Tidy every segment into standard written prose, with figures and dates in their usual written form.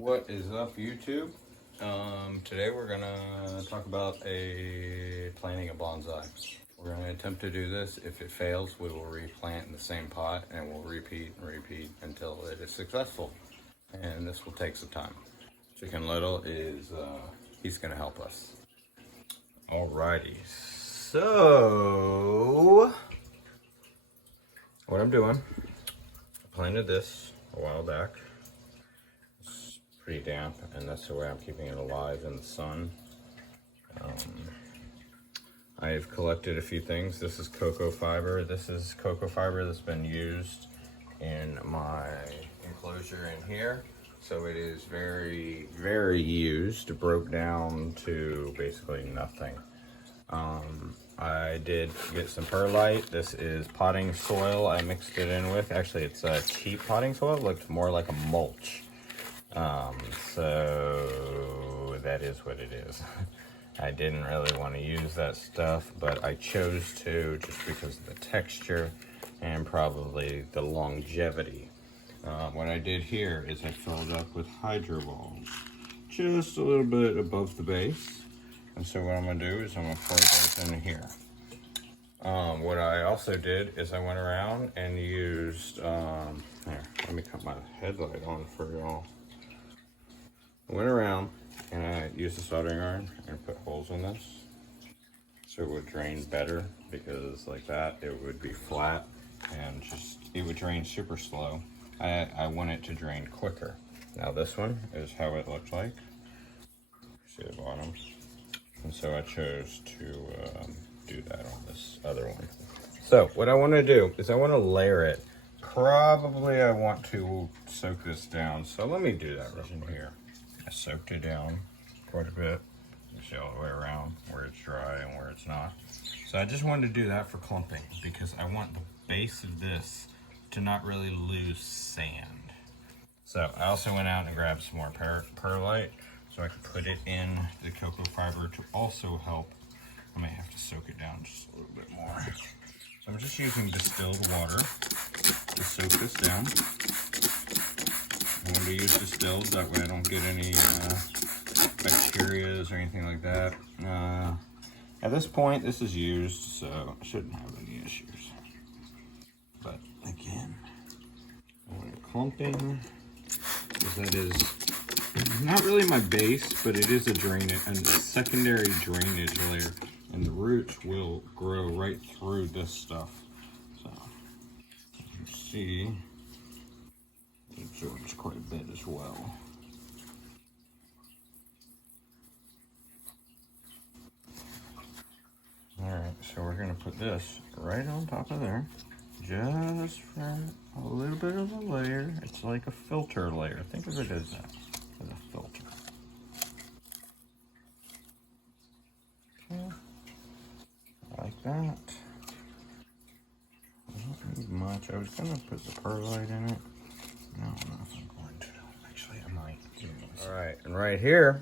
What is up, YouTube? Today we're gonna talk about planting a bonsai. We're gonna attempt to do this. If it fails, we will replant in the same pot and we'll repeat and repeat until it is successful. And this will take some time. Chicken Little is, he's gonna help us. Alrighty, so what I'm doing, I planted this a while back. Pretty damp, and that's the way I'm keeping it alive in the sun. I've collected a few things. This is cocoa fiber. This is cocoa fiber that's been used in my enclosure in here. So it is very, very used. It broke down to basically nothing. I did get some perlite. This is potting soil I mixed it in with. Actually, it's a cheap potting soil. It looked more like a mulch. So that is what it is. I didn't really want to use that stuff, but I chose to just because of the texture and probably the longevity. What I did here is I filled up with hydro balls, just a little bit above the base. And so what I'm going to do is I'm going to pour those in here. What I also did is I went around and used, here, let me cut my headlight on for y'all. I went around and I used a soldering iron and put holes in this so it would drain better, because like that it would be flat and it would drain super slow. I want it to drain quicker. Now this one is how it looked like. See the bottom? And so I chose to do that on this other one. So what I want to do is I want to layer it. Probably I want to soak this down. So let me do that right in here. I soaked it down quite a bit. You see all the way around where it's dry and where it's not. So I just wanted to do that for clumping because I want the base of this to not really lose sand. So I also went out and grabbed some more perlite so I could put it in the cocoa fiber to also help. I may have to soak it down just a little bit more. So I'm just using distilled water to soak this down. I'm going to use distilled, that way I don't get any bacteria or anything like that. At this point, this is used, so I shouldn't have any issues. But again, I want it clumping, because that is not really my base, but it is a secondary drainage layer, and the roots will grow right through this stuff. So you can see it absorbs quite a bit as well. Alright, so we're going to put this right on top of there, just for a little bit of a layer. It's like a filter layer. Think of it as that, as a filter. Okay, like that. I don't need much. I was going to put the perlite in it. No, I don't know if I'm going to. Actually, I might. Alright, and right here,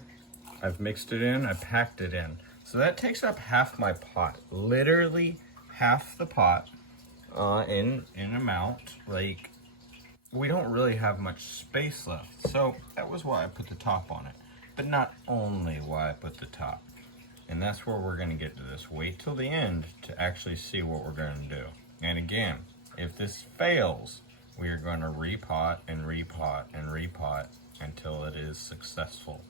I've mixed it in, I packed it in. So that takes up half my pot. Literally half the pot in amount. Like, we don't really have much space left. So that was why I put the top on it. But not only why I put the top. And that's where we're going to get to this. Wait till the end to actually see what we're going to do. And again, if this fails, we are going to repot and repot and repot until it is successful.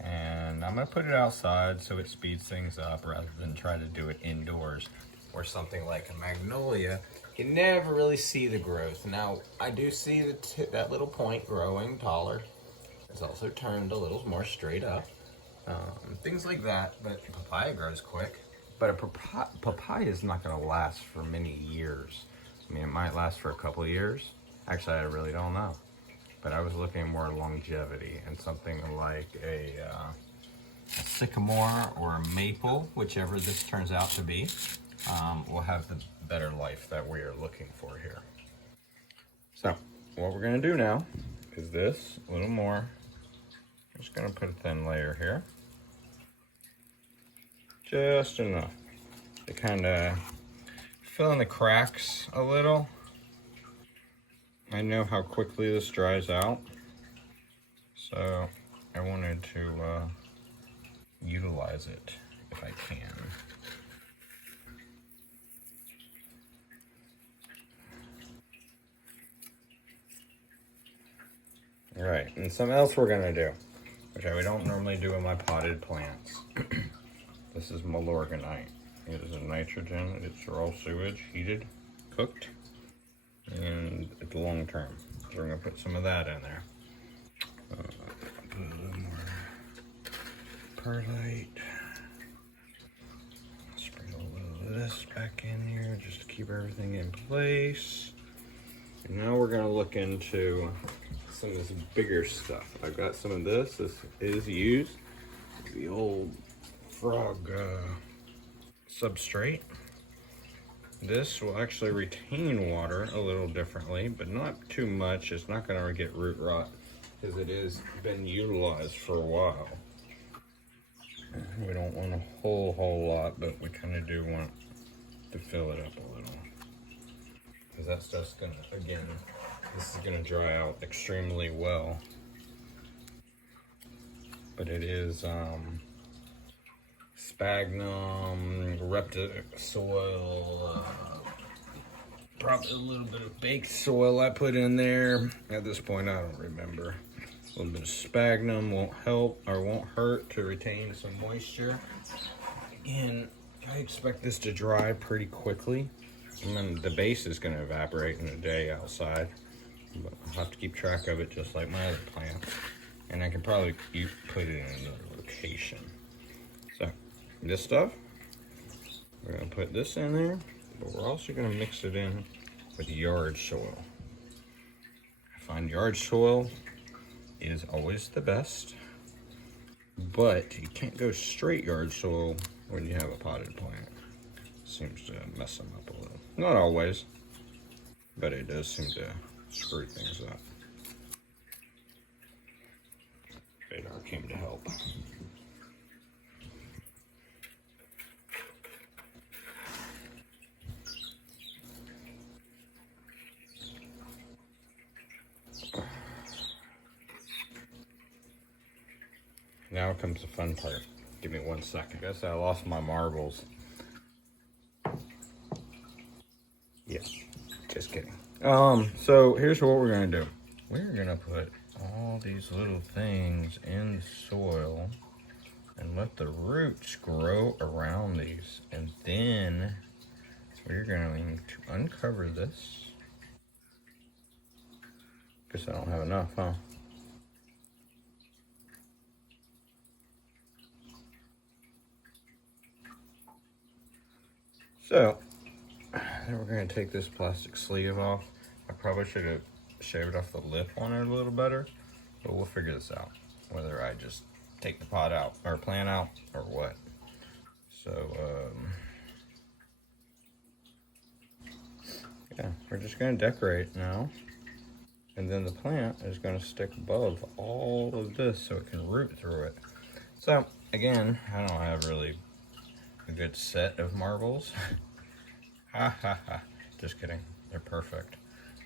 And I'm going to put it outside so it speeds things up rather than try to do it indoors. Or something like a magnolia, you never really see the growth. Now, I do see that little point growing taller. It's also turned a little more straight up. Things like that, but papaya grows quick. But a papaya is not going to last for many years. I mean, it might last for a couple of years. Actually, I really don't know. But I was looking at more longevity, and something like a sycamore or a maple, whichever this turns out to be, will have the better life that we are looking for here. So, what we're going to do now is this, a little more. I'm just going to put a thin layer here. Just enough to kind of fill in the cracks a little. I know how quickly this dries out, So I wanted to utilize it if I can. All right, and something else we're gonna do, which we don't normally do in my potted plants. This is Milorganite. It is a nitrogen. It's raw sewage, heated, cooked, and it's long term. So we're gonna put some of that in there. Put a little more perlite. Sprinkle a little of this back in here just to keep everything in place. And now we're gonna look into some of this bigger stuff. I've got some of this. This is used. The old frog substrate. This will actually retain water a little differently, but not too much. It's not going to get root rot because it has been utilized for a while. We don't want a whole lot, but we kind of do want to fill it up a little. Because that's just going to, again, this is going to dry out extremely well. But it is sphagnum, soil, probably a little bit of baked soil I put in there. At this point, I don't remember. A little bit of sphagnum won't help or won't hurt to retain some moisture. And I expect this to dry pretty quickly. And then the base is going to evaporate in a day outside. But I'll have to keep track of it just like my other plants. And I can probably put it in another location. So, this stuff, we're going to put this in there, but we're also going to mix it in with yard soil. I find yard soil is always the best, but you can't go straight yard soil when you have a potted plant. Seems to mess them up a little. Not always, but it does seem to screw things up. Radar came to help. Now comes the fun part. Give me 1 second. Guess I lost my marbles. Yeah, just kidding. So here's what we're gonna do. We're gonna put all these little things in the soil and let the roots grow around these. And then we're going to uncover this. Guess I don't have enough, huh? So, then we're going to take this plastic sleeve off. I probably should have shaved off the lip on it a little better, but we'll figure this out. Whether I just take the pot out, or plant out, or what. So, yeah, we're just going to decorate now. And then the plant is going to stick above all of this so it can root through it. So, again, I don't have really a good set of marbles. Ha ha ha. Just kidding. They're perfect.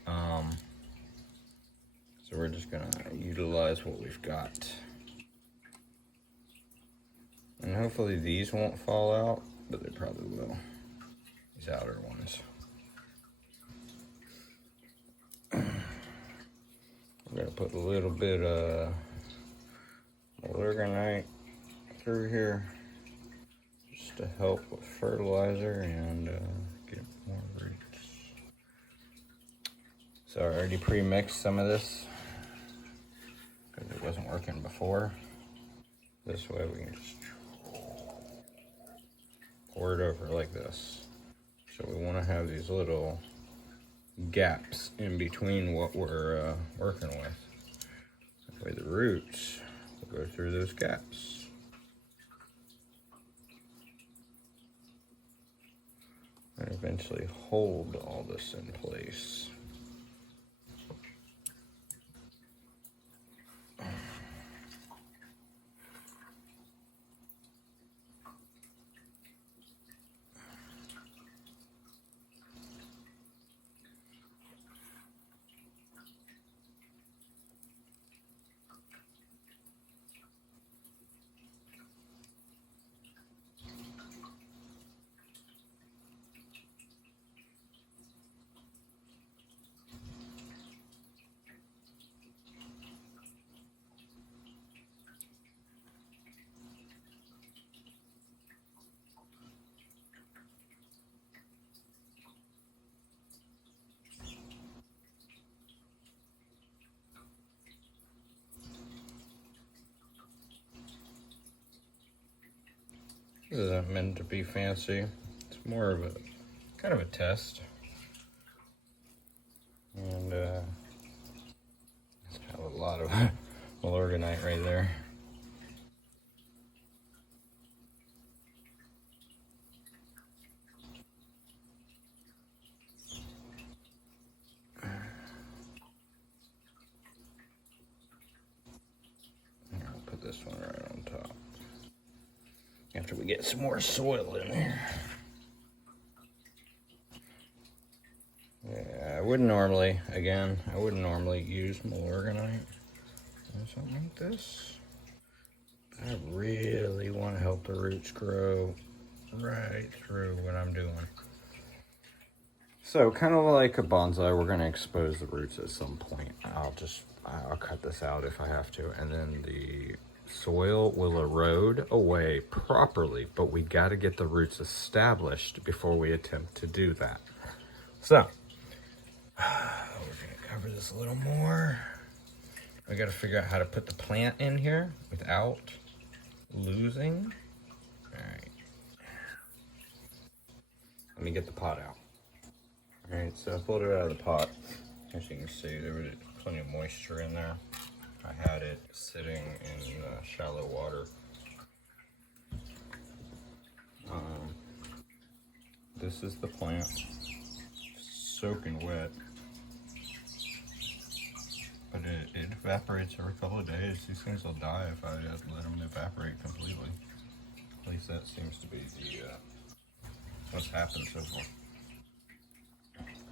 So we're just going to utilize what we've got. And hopefully these won't fall out, but they probably will. These outer ones. I'm going to put a little bit of Milorganite through here just to help with fertilizer and get more roots. So I already pre-mixed some of this because it wasn't working before. This way we can just pour it over like this. So we want to have these little gaps in between what we're working with. That way the roots will go through those gaps. And eventually hold all this in place. This isn't meant to be fancy. It's more of a kind of a test. And it's kind of a lot of Milorganite right there. I'll put this one right on top. After we get some more soil in there. Yeah, I wouldn't normally use Milorganite or something like this. I really want to help the roots grow right through what I'm doing. So kind of like a bonsai, we're going to expose the roots at some point. I'll cut this out if I have to, and then the soil will erode away properly, but we got to get the roots established before we attempt to do that. So we're going to cover this a little more. We got to figure out how to put the plant in here without losing. All right. Let me get the pot out. All right, so I pulled it out of the pot. As you can see, there was plenty of moisture in there. I had it sitting in shallow water. This is the plant, soaking wet. But it evaporates every couple of days. These things will die if I let them evaporate completely. At least that seems to be the what's happened so far.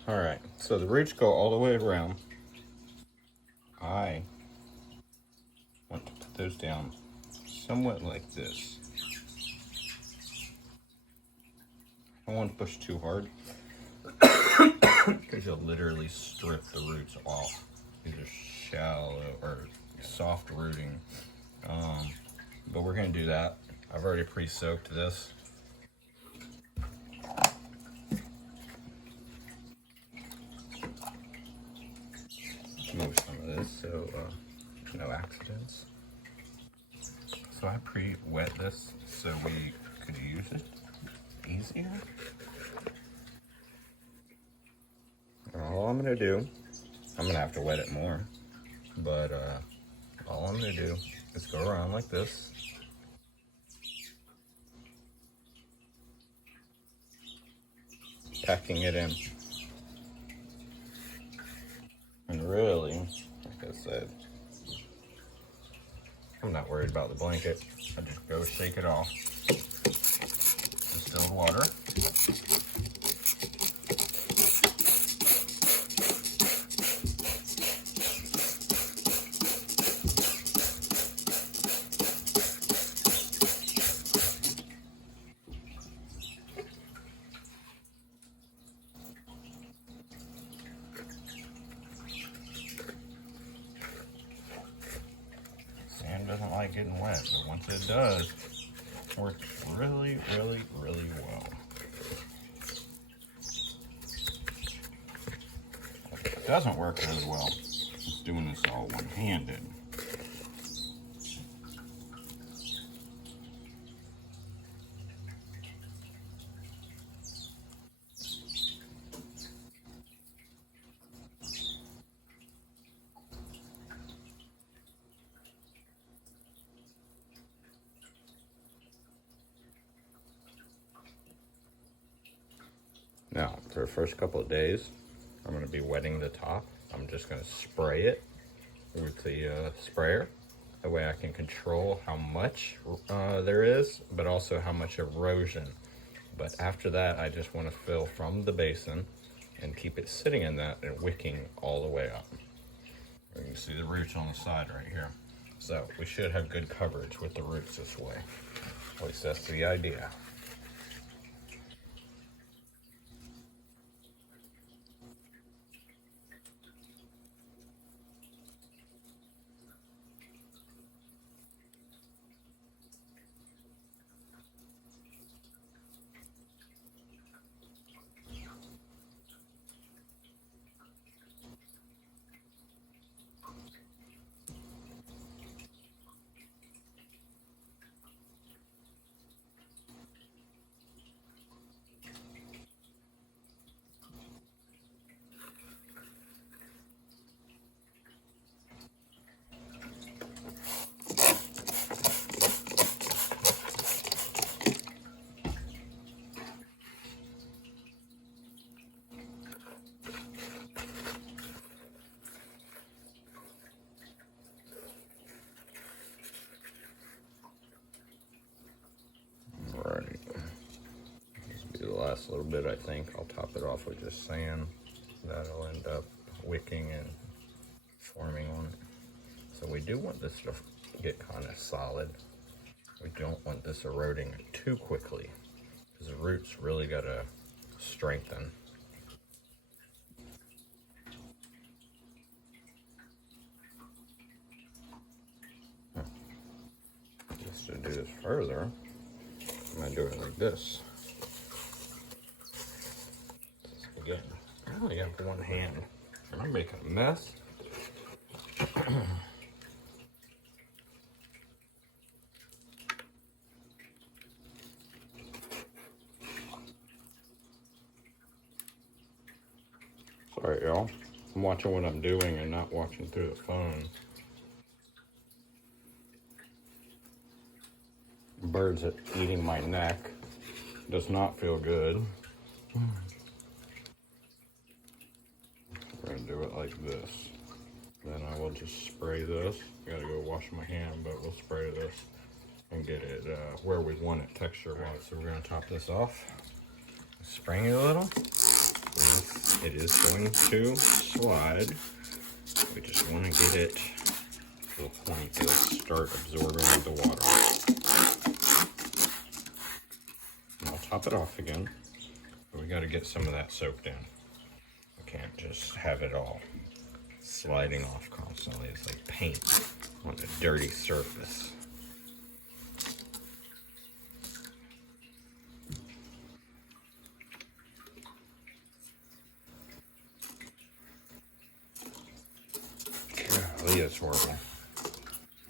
All right, so the roots go all the way around. I want to put those down somewhat like this. I don't want to push too hard because you'll literally strip the roots off. These are shallow or soft rooting, but we're going to do that. I've already pre-soaked this. Move some of this so no accidents. So I pre-wet this so we could use it easier. And all I'm going to do, I'm going to have to wet it more, but all I'm going to do is go around like this. Packing it in. And really, like I said, I'm not worried about the blanket. I just go shake it off. Distilled water. Doesn't like getting wet, but once it does, it works really, really, really well. If it doesn't work really well, it's doing this all one-handed. Now, for the first couple of days, I'm going to be wetting the top. I'm just going to spray it with the sprayer. That way I can control how much there is, but also how much erosion. But after that, I just want to fill from the basin and keep it sitting in that and wicking all the way up. You can see the roots on the side right here. So we should have good coverage with the roots this way. At least that's the idea. last little bit, I think. I'll top it off with just sand. That'll end up wicking and forming on it. So we do want this to get kind of solid. We don't want this eroding too quickly because the roots really got to strengthen. Just to do this further, I'm going to do it like this. Again, I only have one hand. I'm making a mess. Sorry, y'all. I'm watching what I'm doing and not watching through the phone. Birds eating my neck does not feel good. We're gonna do it like this. Then I will just spray this. Gotta go wash my hand, but we'll spray this and get it where we want it texture-wise. So we're gonna top this off. Spraying it a little. It is going to slide. We just want to get it to the point it'll start absorbing the water. And I'll top it off again. But we got to get some of that soaked in. We can't just have it all sliding off constantly. It's like paint on a dirty surface. It's horrible.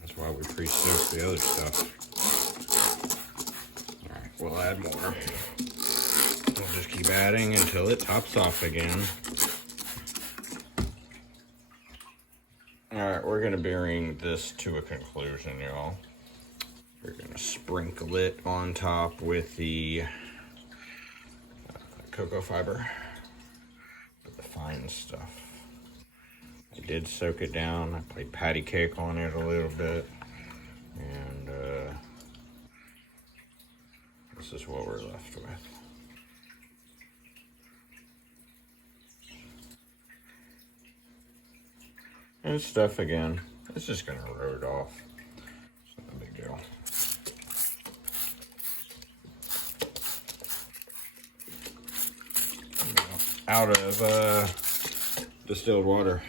That's why we pre-soak the other stuff. Alright, we'll add more. We'll just keep adding until it tops off again. Alright, we're going to bring this to a conclusion, y'all. We're going to sprinkle it on top with the cocoa fiber, with the fine stuff. I did soak it down. I played patty cake on it a little bit. And this is what we're left with. And stuff again. It's just going to erode off. It's not a big deal. Out of distilled water.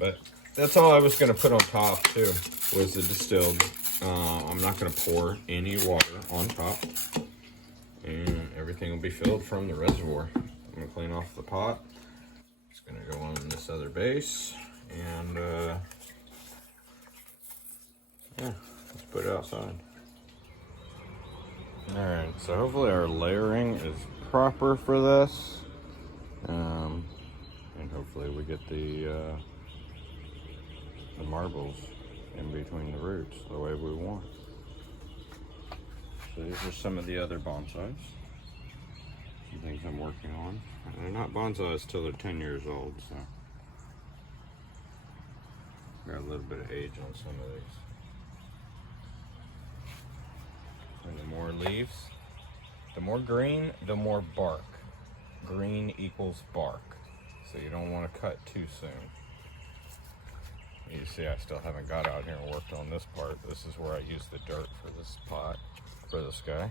But that's all I was going to put on top too, was the distilled. I'm not going to pour any water on top. And everything will be filled from the reservoir. I'm going to clean off the pot. It's going to go on this other base. And yeah, let's put it outside. Alright, so hopefully our layering is proper for this. And hopefully we get the marbles in between the roots the way we want. So these are some of the other bonsais. Some things I'm working on. And they're not bonsais till they're 10 years old, so got a little bit of age on some of these. And the more leaves, the more green, the more bark. Green equals bark. So you don't want to cut too soon. You see I still haven't got out here and worked on this part. This is where I use the dirt for this pot, for this guy.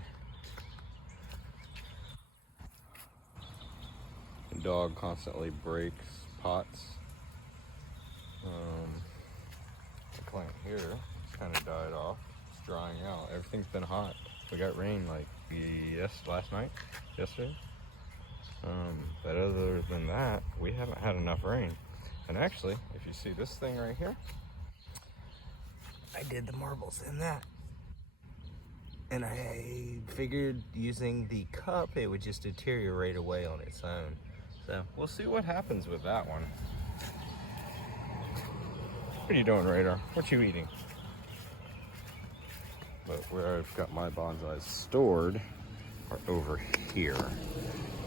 The dog constantly breaks pots. The plant here, it's kind of died off. It's drying out. Everything's been hot. We got rain like last night, yesterday. But other than that, we haven't had enough rain. And actually, if you see this thing right here, I did the marbles in that. And I figured using the cup, it would just deteriorate away on its own. So we'll see what happens with that one. What are you doing, Radar? What you eating? But where I've got my bonsais stored are over here.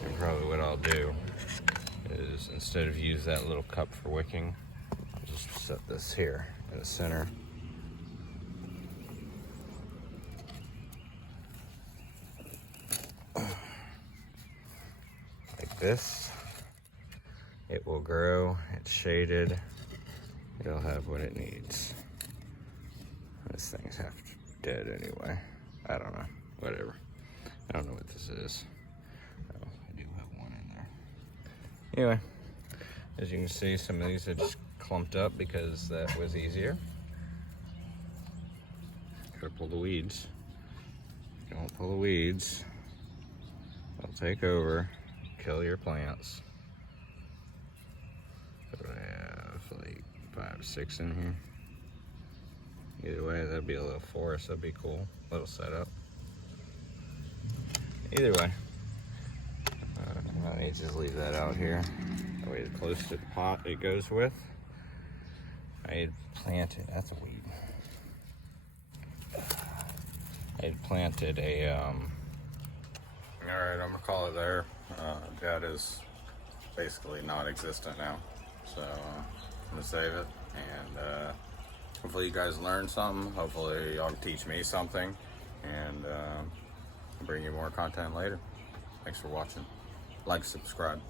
And probably what I'll do is, instead of use that little cup for wicking, I'll just set this here in the center. this, it will grow. It's shaded. It'll have what it needs. This thing's half dead anyway. I don't know. Whatever. I don't know what this is. Oh, I do have one in there. Anyway, as you can see, some of these are just clumped up because that was easier. Gotta pull the weeds. Don't pull the weeds. They'll take over, kill your plants. So I have like 5 or 6 in here. Either way, that'd be a little forest. That'd be cool. Little setup. Either way, I need to just leave that out here. That way, close to the pot it goes with. I had planted. That's a weed. I had planted a. All right, I'm gonna call it there. That is basically non-existent now, so I'm gonna save it, and hopefully you guys learned something. Hopefully y'all can teach me something, and I'll bring you more content later. Thanks for watching. Like, subscribe.